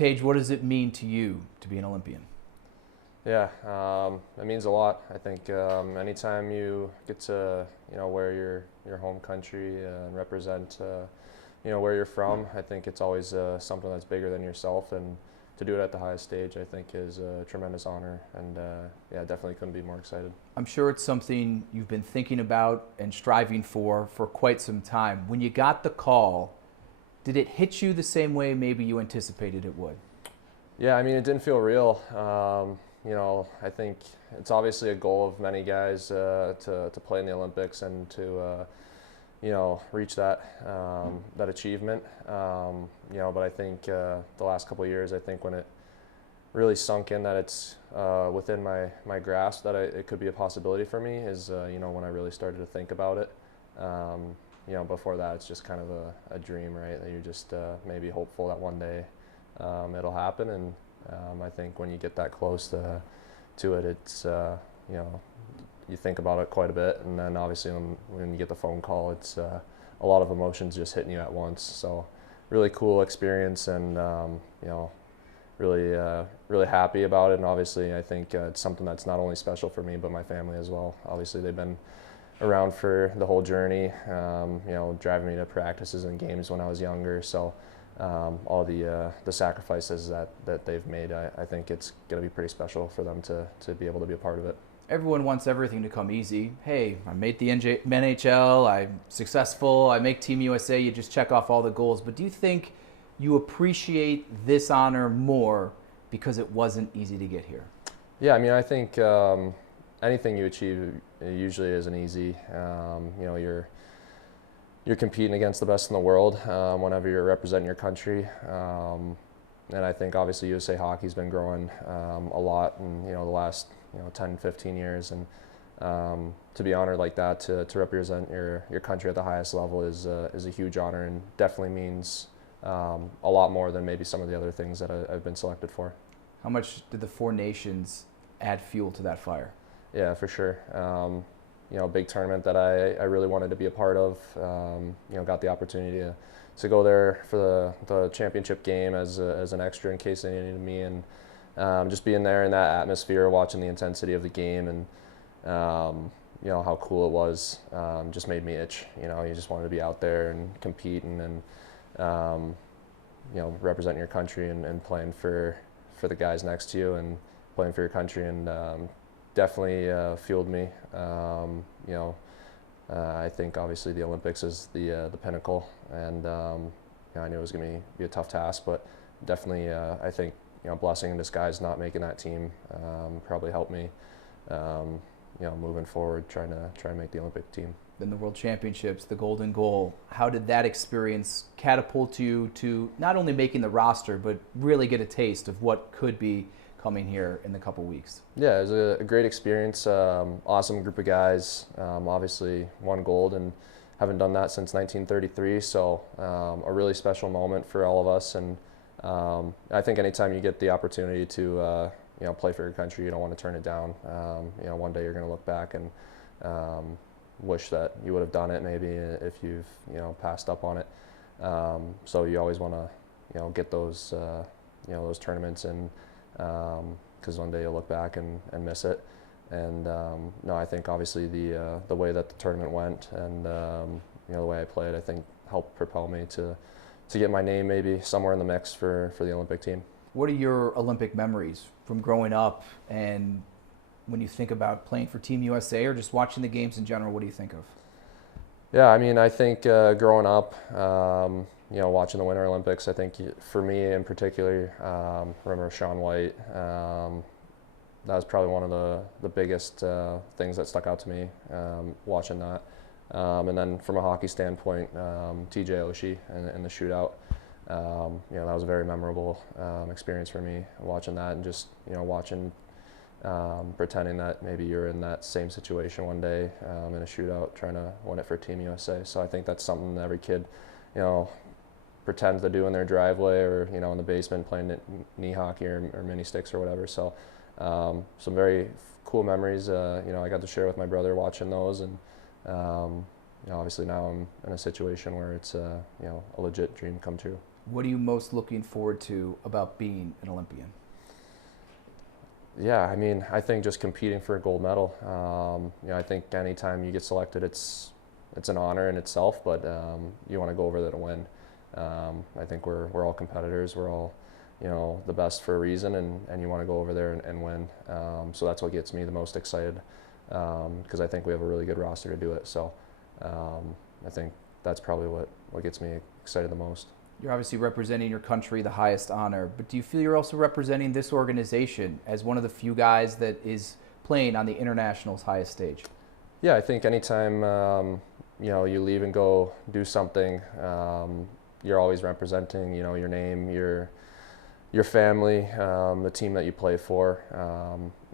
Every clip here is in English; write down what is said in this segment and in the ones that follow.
Tage, what does it mean to you to be an Olympian? Yeah, it means a lot. I think anytime you get to wear your home country and represent where you're from, I think it's always something that's bigger than yourself, and to do it at the highest stage, I think, is a tremendous honor. And yeah, definitely couldn't be more excited. I'm sure it's something you've been thinking about and striving for quite some time. When you got the call, did it hit you the same way maybe you anticipated it would? Yeah, I mean, it didn't feel real. I think it's obviously a goal of many guys to play in the Olympics and to reach that achievement. But I think the last couple of years, I think when it really sunk in that it's within my grasp that it could be a possibility for me is when I really started to think about it. Before that, it's just kind of a dream, right? That you're just maybe hopeful that one day it'll happen. And I think when you get that close to it, it's you think about it quite a bit, and then obviously when you get the phone call, it's a lot of emotions just hitting you at once. So really cool experience, and really happy about it. And obviously I think it's something that's not only special for me but my family as well. Obviously they've been around for the whole journey, driving me to practices and games when I was younger. So all the sacrifices that they've made, I think it's going to be pretty special for them to be able to be a part of it. Everyone wants everything to come easy. Hey, I made the NHL, I'm successful, I make Team USA, you just check off all the goals. But do you think you appreciate this honor more because it wasn't easy to get here? Yeah, I mean, I think anything you achieve usually isn't easy. You're competing against the best in the world whenever you're representing your country. And I think obviously USA Hockey's been growing a lot in the last 10, 15 years, and to be honored like that to represent your country at the highest level is a huge honor, and definitely means a lot more than maybe some of the other things that I've been selected for. How much did the Four Nations add fuel to that fire? Yeah, for sure. A big tournament that I really wanted to be a part of. Got the opportunity to go there for the championship game as an extra in case they needed me, and just being there in that atmosphere, watching the intensity of the game, and how cool it was, just made me itch. You just wanted to be out there and competing and representing your country and playing for the guys next to you and playing for your country, and definitely fueled me. I think obviously the Olympics is the pinnacle, and I knew it was going to be a tough task, but definitely I think blessing in disguise not making that team probably helped me moving forward, trying to make the Olympic team. Then the World Championships, the golden goal. How did that experience catapult you to not only making the roster but really get a taste of what could be coming here in the couple weeks? Yeah, it was a great experience. Awesome group of guys. Obviously won gold and haven't done that since 1933. So a really special moment for all of us. And I think anytime you get the opportunity to play for your country, you don't want to turn it down. One day you're going to look back and wish that you would have done it maybe if you've passed up on it. So you always want to get those those tournaments, and because one day you'll look back and miss it. And no, I think obviously the way that the tournament went and the way I played, I think helped propel me to get my name maybe somewhere in the mix for the Olympic team. What are your Olympic memories from growing up, and when you think about playing for Team USA or just watching the games in general, what do you think of? Yeah, I mean, I think growing up, watching the Winter Olympics, I think for me in particular, remember Shaun White. That was probably one of the biggest things that stuck out to me watching that. And then from a hockey standpoint, TJ Oshie in the shootout. That was a very memorable experience for me, watching that, and just watching, pretending that maybe you're in that same situation one day in a shootout, trying to win it for Team USA. So I think that's something that every kid, pretends to do in their driveway or in the basement playing knee hockey or mini sticks or whatever. So some very cool memories. I got to share with my brother watching those, and obviously now I'm in a situation where it's a legit dream come true. What are you most looking forward to about being an Olympian? Yeah, I mean, I think just competing for a gold medal. I think anytime you get selected, it's an honor in itself, but you want to go over there to win. I think we're all competitors. We're all, the best for a reason, and you want to go over there and win. So that's what gets me the most excited, because I think we have a really good roster to do it. So I think that's probably what gets me excited the most. You're obviously representing your country, the highest honor, but do you feel you're also representing this organization as one of the few guys that is playing on the international's highest stage? Yeah, I think anytime you leave and go do something, you're always representing your name, your family, the team that you play for,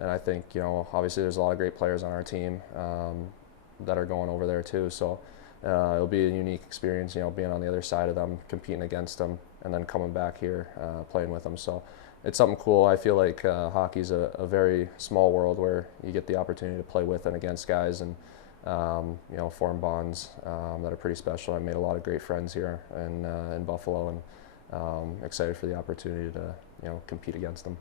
and I think obviously there's a lot of great players on our team that are going over there too. So it'll be a unique experience, being on the other side of them, competing against them, and then coming back here playing with them. So it's something cool. I feel like hockey's a very small world where you get the opportunity to play with and against guys and form bonds that are pretty special. I made a lot of great friends here in Buffalo, and excited for the opportunity to compete against them.